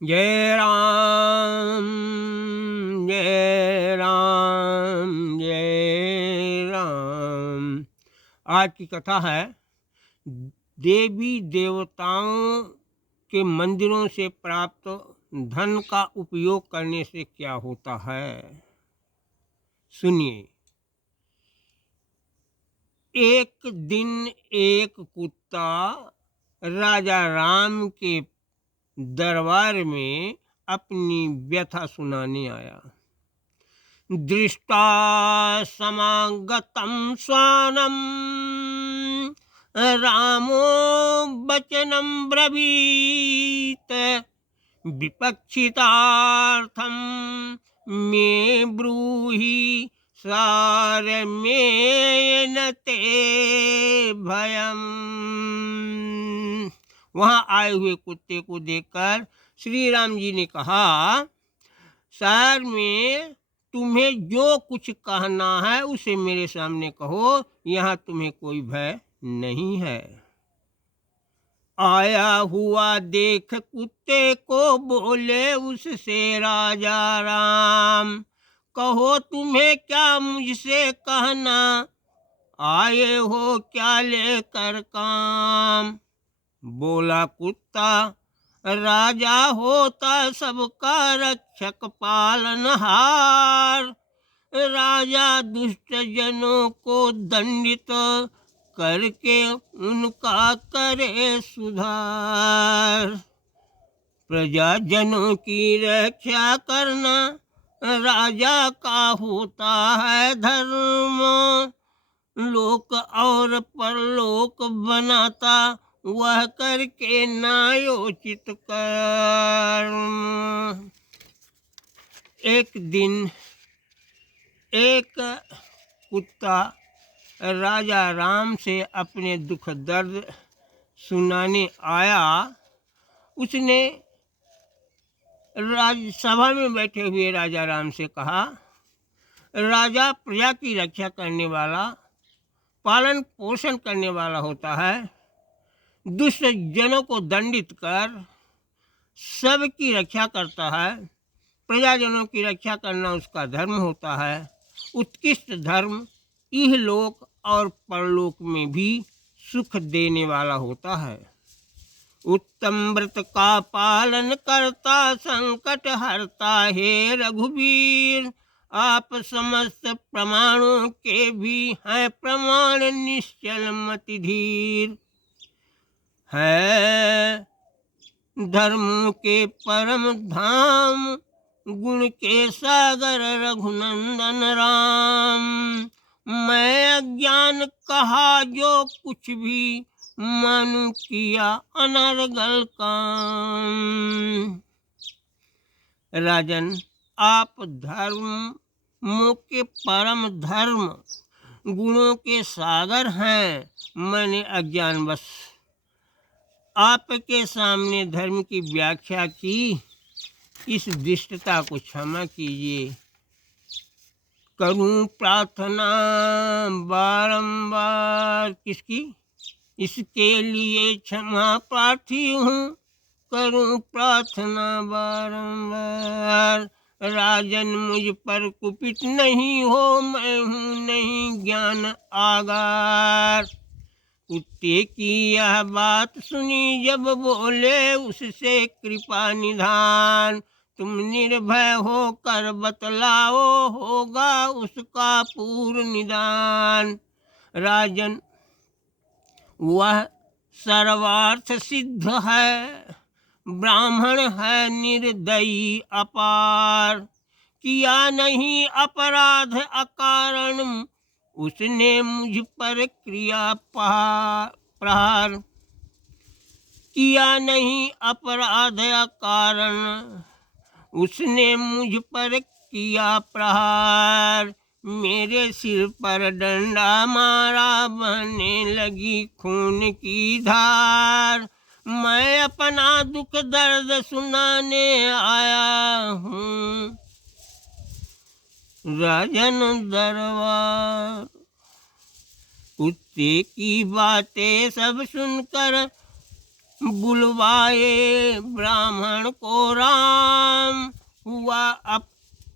जय राम जय राम जय राम। आज की कथा है देवी देवताओं के मंदिरों से प्राप्त धन का उपयोग करने से क्या होता है। सुनिए। एक दिन एक कुत्ता राजा राम के दरबार में अपनी व्यथा सुनाने आया। दृष्टा समागतं स्वानम रामो वचनं ब्रवीत विपक्षितार्थं मे ब्रूहि सारमेन ते भयम्। वहाँ आए हुए कुत्ते को देखकर श्री राम जी ने कहा, शहर में तुम्हें जो कुछ कहना है उसे मेरे सामने कहो, यहाँ तुम्हें कोई भय नहीं है। आया हुआ देख कुत्ते को बोले उससे राजा राम, कहो तुम्हें क्या मुझसे कहना, आए हो क्या लेकर काम। बोला कुत्ता, राजा होता सबका रक्षक पालनहार, राजा दुष्ट जनों को दंडित करके उनका करे सुधार। प्रजाजनों की रक्षा करना राजा का होता है धर्म, लोक और परलोक बनाता वह करके न्यायोचित कर्म। एक दिन एक कुत्ता राजा राम से अपने दुख दर्द सुनाने आया। उसने राजसभा में बैठे हुए राजा राम से कहा, राजा प्रजा की रक्षा करने वाला, पालन पोषण करने वाला होता है, दुष्ट जनों को दंडित कर सबकी रक्षा करता है, प्रजाजनों की रक्षा करना उसका धर्म होता है। उत्कृष्ट धर्म इहलोक और परलोक में भी सुख देने वाला होता है। उत्तम व्रत का पालन करता संकट हरता हे रघुवीर, आप समस्त प्रमाणों के भी हैं प्रमाण निश्चल मति धीर। है धर्म के परम धाम गुण के सागर रघुनंदन राम, मैं अज्ञान कहा जो कुछ भी मनु किया अनर्गल काम। राजन, आप धर्मों के परम धर्म गुणों के सागर हैं, मैंने अज्ञानवश आपके सामने धर्म की व्याख्या की, इस दुष्टता को क्षमा कीजिए। करूं प्रार्थना बारंबार किसकी, इसके लिए क्षमा प्रार्थी हूँ, करूं प्रार्थना बारंबार। राजन मुझ पर कुपित नहीं हो, मैं हूँ नहीं ज्ञान आगार। कुत्ते की यह बात सुनी जब बोले उससे कृपा निधान, तुम निर्भय हो कर बतलाओ होगा उसका पूर्ण निदान। राजन, वह सर्वार्थ सिद्ध है, ब्राह्मण है निर्दयी अपार, किया नहीं अपराध अकारण, उसने मुझ पर क्रिया प्रहार। किया नहीं अपराध अकारण, उसने मुझ पर किया प्रहार, मेरे सिर पर डंडा मारा बहने लगी खून की धार। मैं अपना दुख दर्द सुनाने आया हूँ राजन दरबार। कुत्ते की बातें सब सुनकर बुलवाए ब्राह्मण को राम, हुआ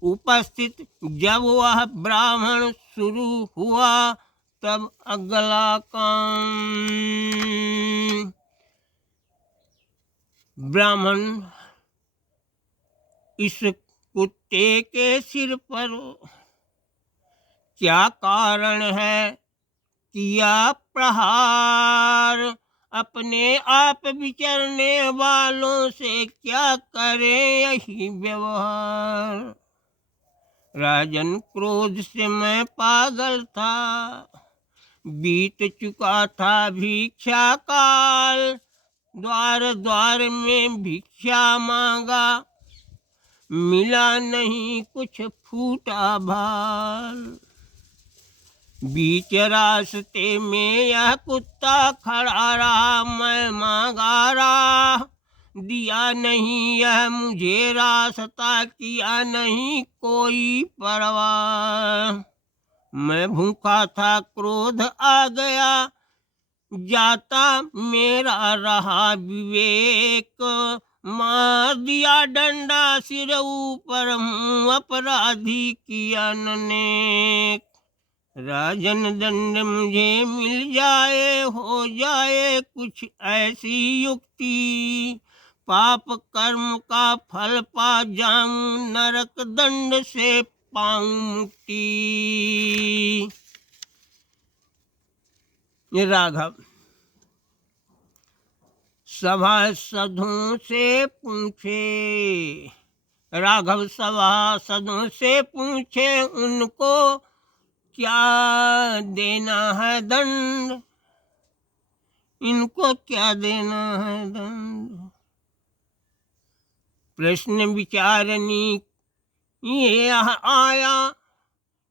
उपस्थित जब वह ब्राह्मण शुरू हुआ तब अगला काम। ब्राह्मण इस कुत्ते के सिर पर क्या कारण है किया प्रहार, अपने आप विचरने वालों से क्या करे यही व्यवहार। राजन क्रोध से मैं पागल था, बीत चुका था भिक्षा काल, द्वार द्वार में भिक्षा मांगा, मिला नहीं कुछ फूटा भाल। बीच रास्ते में यह कुत्ता खड़ा रहा, मैं मांगा रहा, दिया नहीं यह मुझे रास्ता, किया नहीं कोई परवाह। मैं भूखा था क्रोध आ गया, जाता मेरा रहा विवेक, मार दिया डंडा सिर ऊपर, मुँह अपराधी किया ननेक। राजन दंड मुझे मिल जाए, हो जाए कुछ ऐसी युक्ति, पाप कर्म का फल पा जाऊं, नरक दंड से पाऊं मुक्ति। ये राघव सभासदों से पूछे, राघव सभासदों से पूछे, उनको क्या देना है दंड, इनको क्या देना है दंड। प्रश्न विचारनी ये आया,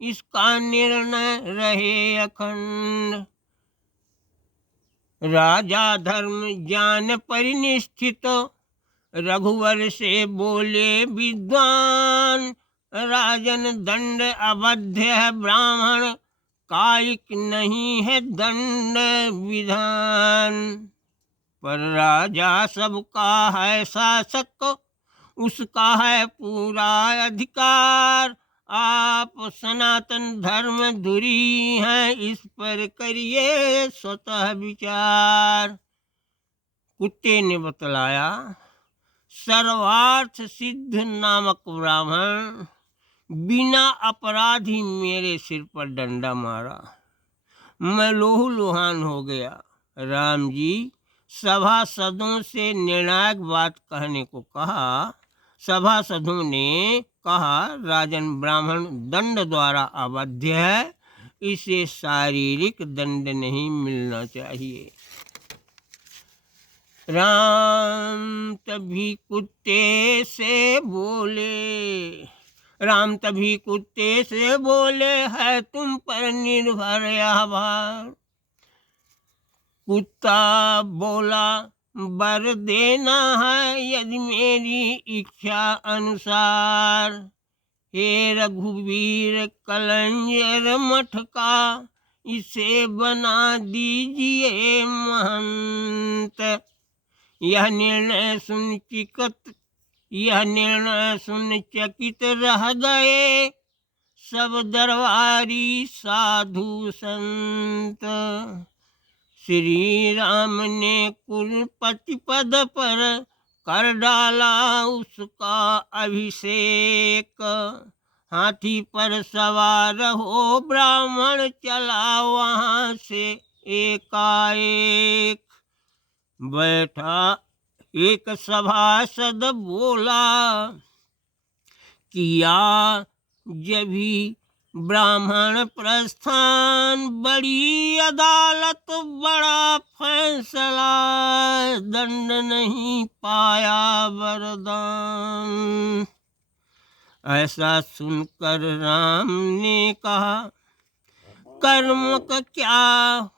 इसका निर्णय रहे अखंड। राजा धर्म ज्ञान परिनिष्ठित, रघुवर से बोले विद्वान, राजन दंड अवध्य है ब्राह्मण, कायिक नहीं है दंड विधान। पर राजा सबका है शासक, उसका है पूरा अधिकार, आप सनातन धर्म धुरी हैं, इस पर करिए स्वतः विचार। कुत्ते ने बतलाया, सर्वार्थ सिद्ध नामक ब्राह्मण, बिना अपराधी मेरे सिर पर डंडा मारा, मैं लोहू लुहान हो गया। राम जी सभासदों से निर्णायक बात कहने को कहा। सभासदों ने कहा, राजन ब्राह्मण दंड द्वारा अबाध्य है, इसे शारीरिक दंड नहीं मिलना चाहिए। राम तभी कुत्ते से बोले, राम तभी कुत्ते से बोले, है तुम पर निर्भर यह भार। कुत्ता बोला, वर देना है यदि मेरी इच्छा अनुसार, हे रघुवीर कलंजर मठ का, इसे बना दीजिए महंत। यह निर्णय सुन चकित रह गए सब दरबारी साधु संत। श्री राम ने कुलपति पद पर कर डाला उसका अभिषेक, हाथी पर सवार हो ब्राह्मण चला वहाँ से एकाएक। बैठा एक सभासद बोला, किया जब भी ब्राह्मण प्रस्थान, बड़ी अदालत बड़ा फैसला, दंड नहीं पाया वरदान। ऐसा सुनकर राम ने कहा, कर्म का क्या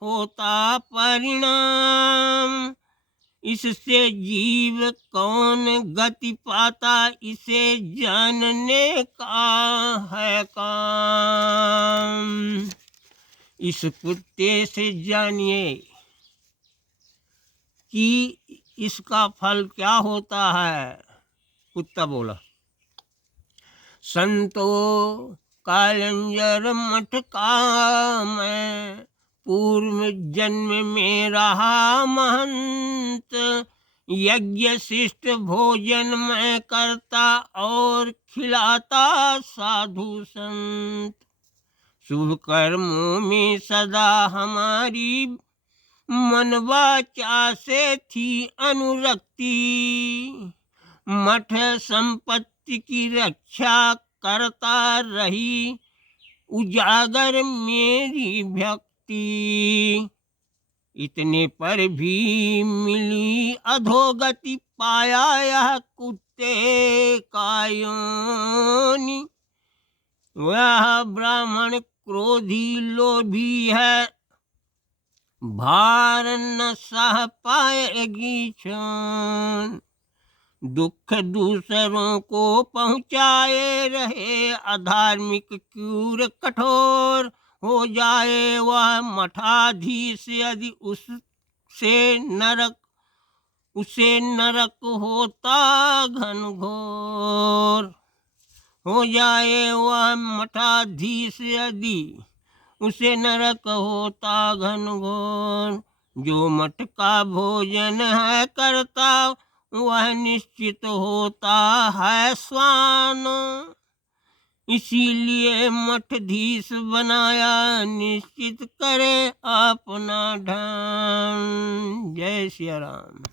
होता परिणाम, इससे जीव कौन गति पाता, इसे जानने का है काम। इस कुत्ते से जानिए कि इसका फल क्या होता है? कुत्ता बोला, संतो कालंजर मठ का मैं पूर्व जन्म में रहा महंत, यज्ञ शिष्ट भोजन मैं करता और खिलाता साधु संत, शुभ कर्मों में सदा हमारी मन वाचा से थी अनुरक्ति, मठ संपत्ति की रक्षा करता रही उजागर मेरी भक्ति, इतने पर भी मिली अधोगति पाया यह कुत्ते का योनि, वह ब्राह्मण क्रोधी लोभी है, भार न सह पाएगी क्षण, दुख दूसरों को पहुँचाए रहे, अधार्मिक क्रूर कठोर हो जाए वह मठाधीश, यदि उसे नरक होता घनघोर, हो जाए वह मठाधीश, यदि उसे नरक होता घनघोर, जो मठ का भोजन है करता वह निश्चित होता है स्वान, इसीलिए मठधीश बनाया निश्चित करे अपना ढान। जय सिया राम।